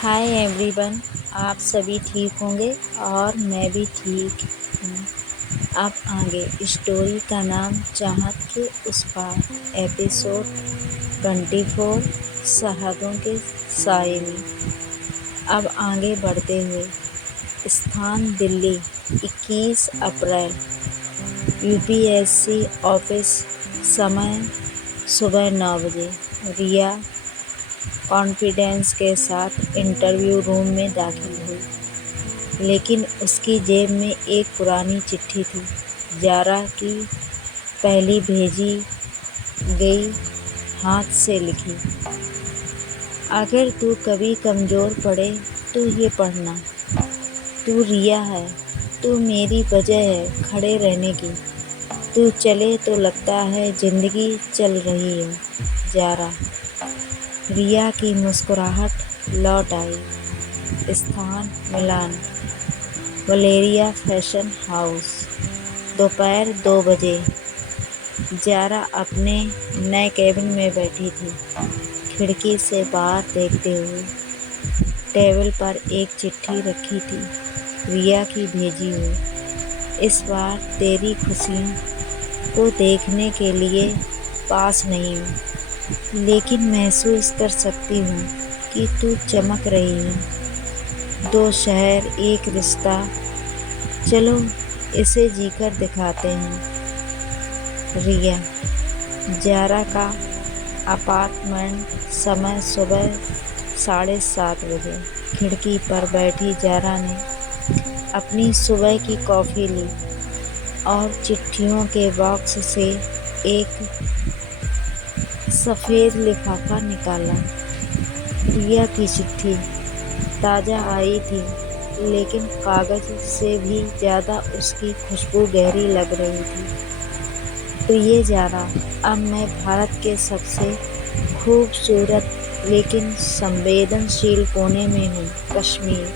Hi everyone. आप सभी ठीक होंगे और मैं भी ठीक हूँ। अब आगे स्टोरी का नाम चाहत के उस पार, एपिसोड 24, सरहदों के साए में। अब आगे बढ़ते हुए, स्थान दिल्ली, 21 अप्रैल। यूपीएससी ऑफिस, समय सुबह 9 बजे। रिया कॉन्फिडेंस के साथ इंटरव्यू रूम में दाखिल हुई, लेकिन उसकी जेब में एक पुरानी चिट्ठी थी, जारा की पहली भेजी गई, हाथ से लिखी। अगर तू कभी कमज़ोर पड़े तो ये पढ़ना। तू रिया है, तू मेरी वजह है खड़े रहने की। तू चले तो लगता है ज़िंदगी चल रही है। जारा। रिया की मुस्कुराहट लौट आई। स्थान मिलान, वलेरिया फैशन हाउस। दोपहर 2 बजे। जारा अपने नए केबिन में बैठी थी, खिड़की से बाहर देखते हुए। टेबल पर एक चिट्ठी रखी थी, रिया की भेजी हुई। इस बार तेरी खुशियों को देखने के लिए पास नहीं हूँ, लेकिन महसूस कर सकती हूँ कि तू चमक रही है। 2 शहर, एक रिश्ता, चलो इसे जीकर दिखाते हैं। रिया। जारा का अपार्टमेंट, समय सुबह 7:30 बजे। खिड़की पर बैठी जारा ने अपनी सुबह की कॉफ़ी ली और चिट्ठियों के बॉक्स से एक सफ़ेद लिफाफा निकाला। रिया की चिट्ठी ताज़ा आई थी, लेकिन कागज़ से भी ज़्यादा उसकी खुशबू गहरी लग रही थी। प्रिय जारा, अब मैं भारत के सबसे खूबसूरत लेकिन संवेदनशील कोने में हूँ, कश्मीर।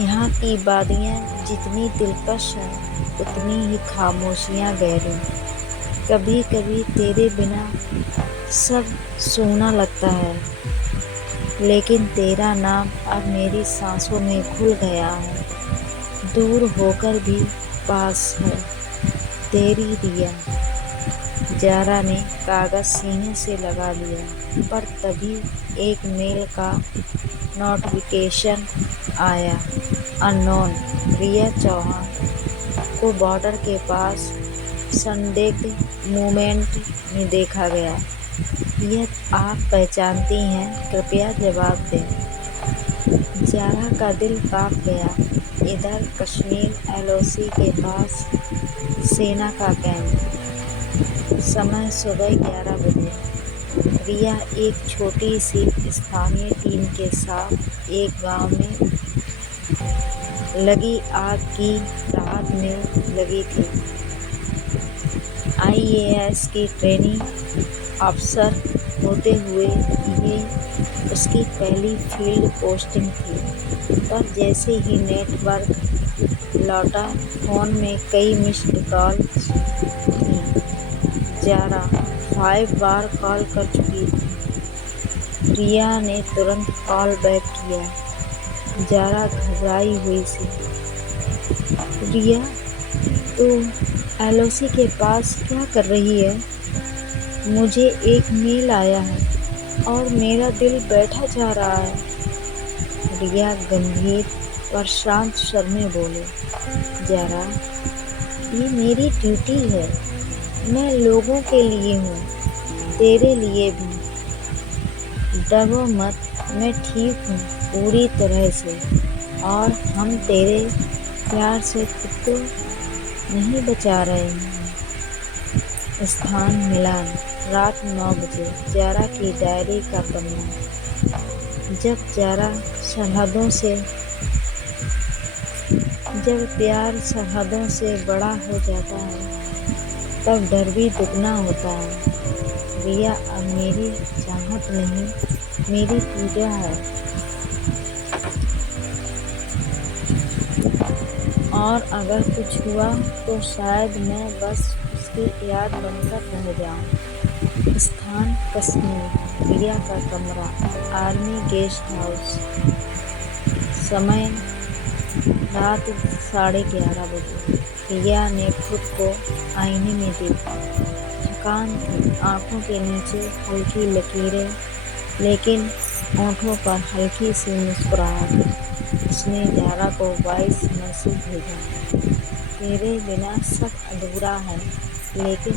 यहाँ की वादियाँ जितनी दिलकश हैं, उतनी ही खामोशियाँ गहरी। कभी कभी तेरे बिना सब सूना लगता है, लेकिन तेरा नाम अब मेरी सांसों में घुल गया है, दूर होकर भी पास है। तेरी रिया। जारा ने कागज़ सीने से लगा लिया, पर तभी एक मेल का नोटिफिकेशन आया। अननोन, रिया चौहान को बॉर्डर के पास संदिग्ध मूवमेंट में देखा गया। यह आप पहचानती हैं? कृपया जवाब दें। जारा का दिल कांप गया। इधर कश्मीर, एलओसी के पास सेना का कैंप, समय सुबह 11 बजे। रिया एक छोटी सी स्थानीय टीम के साथ एक गांव में लगी आग की राहत में लगी थी। आईएएस की ट्रेनिंग अफसर होते हुए ये उसकी पहली फील्ड पोस्टिंग थी, पर जैसे ही नेटवर्क लौटा, फ़ोन में कई मिस्ड कॉल्स थीं। जारा 5 बार कॉल कर चुकी थी। रिया ने तुरंत कॉल बैक किया। जारा घबराई हुई सी। रिया, तू एलओसी के पास क्या कर रही है? मुझे एक मेल आया है और मेरा दिल बैठा जा रहा है। रिया गंभीर पर शांत स्वर में बोले। जारा, ये मेरी ड्यूटी है। मैं लोगों के लिए हूँ, तेरे लिए भी। डरो मत, मैं ठीक हूँ पूरी तरह से, और हम तेरे प्यार से खुद को नहीं बचा रहे हैं। स्थान मिलान, रात 9 बजे। जारा की डायरी का पन्ना। जब प्यार सरहदों से बड़ा हो जाता है, तब डर भी दुगना होता है। रिया अब मेरी चाहत नहीं, मेरी पूजा है, और अगर कुछ हुआ तो शायद मैं बस उसकी याद बनकर रह जाऊं। स्थान कश्मीर, रिया का कमरा, आर्मी गेस्ट हाउस। समय रात 11:30 बजे। रिया ने खुद को आईने में देखा। थकान थी, आंखों के नीचे हल्की लकीरें, लेकिन होठों पर हल्की सी मुस्कुराहट। उसने ज़ारा को वॉइस मैसेज भेजा, तेरे बिना सब अधूरा है, लेकिन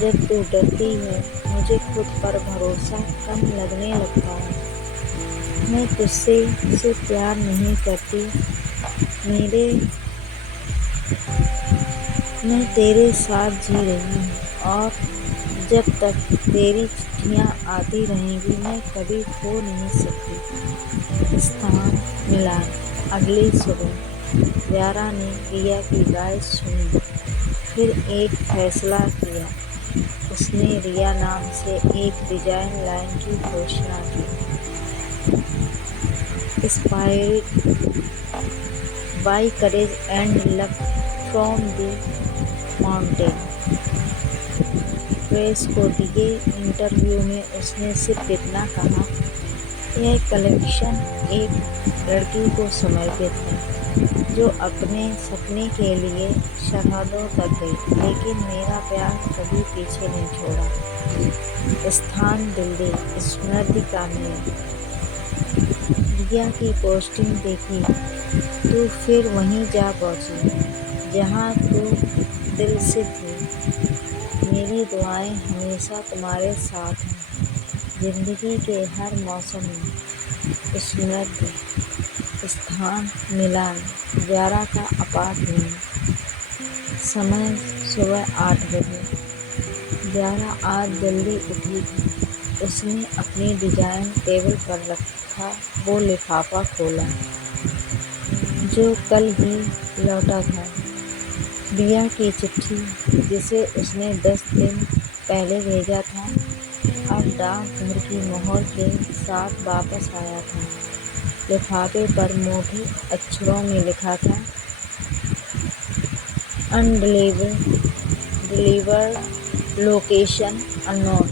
जब तू डरती है मुझे खुद पर भरोसा कम लगने लगता है। मैं तुझसे सिर्फ प्यार नहीं करती, मैं तेरे साथ जी रही हूँ, और जब तक तेरी चिट्ठियाँ आती रहेंगी मैं कभी खो नहीं सकती। स्थान मिलान। अगली सुबह ज़ारा ने रिया की वॉइस सुनी, फिर एक फैसला किया। उसने रिया नाम से एक डिजाइन लाइन की घोषणा की, inspired by courage and luck from the mountain. Press को दिए इंटरव्यू में उसने सिर्फ इतना कहा, यह कलेक्शन एक लड़की को समर्पित है जो अपने सपने के लिए सरहदों तक गई, लेकिन मेरा प्यार कभी पीछे नहीं छोड़ा। स्थान दिल्ली, स्मृति का मेल। रिया की पोस्टिंग देखी तो फिर वहीं जा पहुंची जहां तू दिल से थी। मेरी दुआएं हमेशा तुम्हारे साथ हैं, जिंदगी के हर मौसम में। स्मृति। स्थान मिलान, ज़ारा का अपार्टमेंट। समय सुबह 8 बजे। ज़ारा आज जल्दी उठी थी। उसने अपनी डिजाइन टेबल पर रखा वो लिफाफा खोला जो कल ही लौटा था। रिया की चिट्ठी, जिसे उसने 10 दिन पहले भेजा था, अब डाकघर की मोहर के साथ वापस आया था। लिफाफे पर मोटे अक्षरों में लिखा था, डिलीवर्ड लोकेशन अननोन।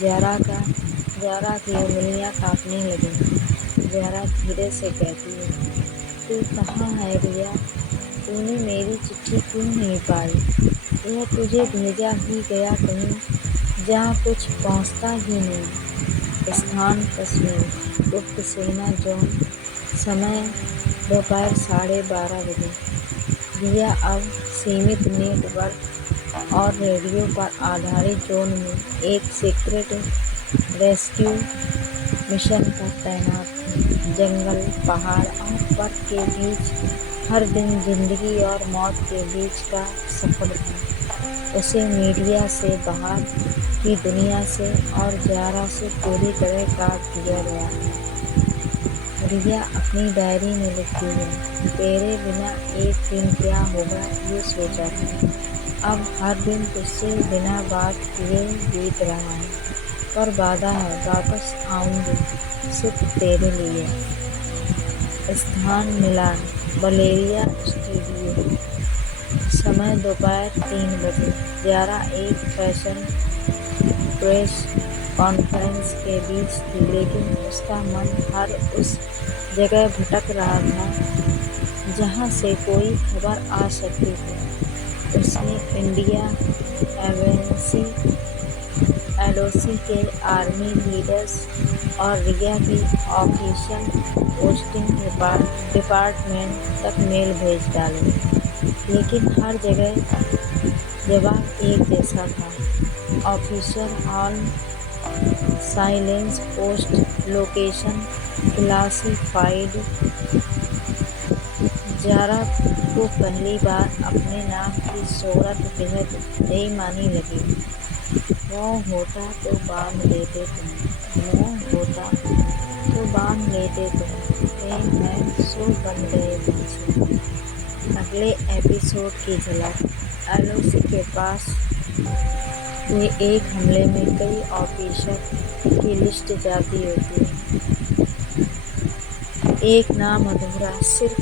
ज़ारा की उंगलियां कांपने लगीं। ज़ारा धीरे से कहती है, तू कहाँ है रिया? तूने मेरी चिट्ठी क्यों नहीं पाई? यह तुझे भेजा ही गया कहीं जहाँ कुछ पहुँचता ही नहीं। स्थान कश्मीर, गुप्त सेना जोन। समय दोपहर 12:30 बजे। रिया अब सीमित नेटवर्क और रेडियो पर आधारित जोन में एक सीक्रेट रेस्क्यू मिशन पर तैनात थी। जंगल, पहाड़ और बर्फ के बीच हर दिन जिंदगी और मौत के बीच का सफर था। उसे मीडिया से, बाहर की दुनिया से और ज़ारा से पूरी तरह काट दिया गया था। रिया अपनी डायरी में लिखती है, तेरे बिना एक दिन क्या होगा ये सोचा था। अब हर दिन तुझसे बिना बात किए बीत रहा है, पर वादा है वापस आऊंगी सिर्फ तेरे लिए। स्थान मिलान, वलेरिया स्टूडियो। समय दोपहर 3 बजे। ज़ारा एक फैशन प्रेस कॉन्फ्रेंस के बीच थी, लेकिन उसका मन हर उस जगह भटक रहा था जहां से कोई खबर आ सकती थी। उसने इंडिया एलओसी के आर्मी लीडर्स और रिया की ऑफिशियल पोस्टिंग डिपार्टमेंट तक मेल भेज डाले, लेकिन हर जगह जवाब एक जैसा था, officer on silence post location classified. Zara को पहली बार अपने नाम की शोहरत बेहद बेईमानी लगी। वो होता तो बांध लेते तुम, प्रेम है सो बन गए पीछे। अगले एपिसोड की झलक। एलओसी के पास हुए एक हमले में कई ऑफिसर की लिस्ट जाती होती है। एक नाम अधूरा, सिर्फ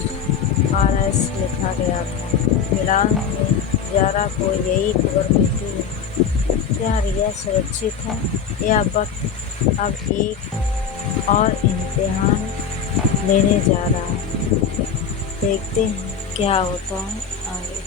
RS लिखा गया था। मिलान में ज़ारा को यही खबर मिलती है, क्या रिया सुरक्षित है या वक्त अब एक और इम्तिहान लेने जा रहा है। देखते हैं क्या होता है आगे।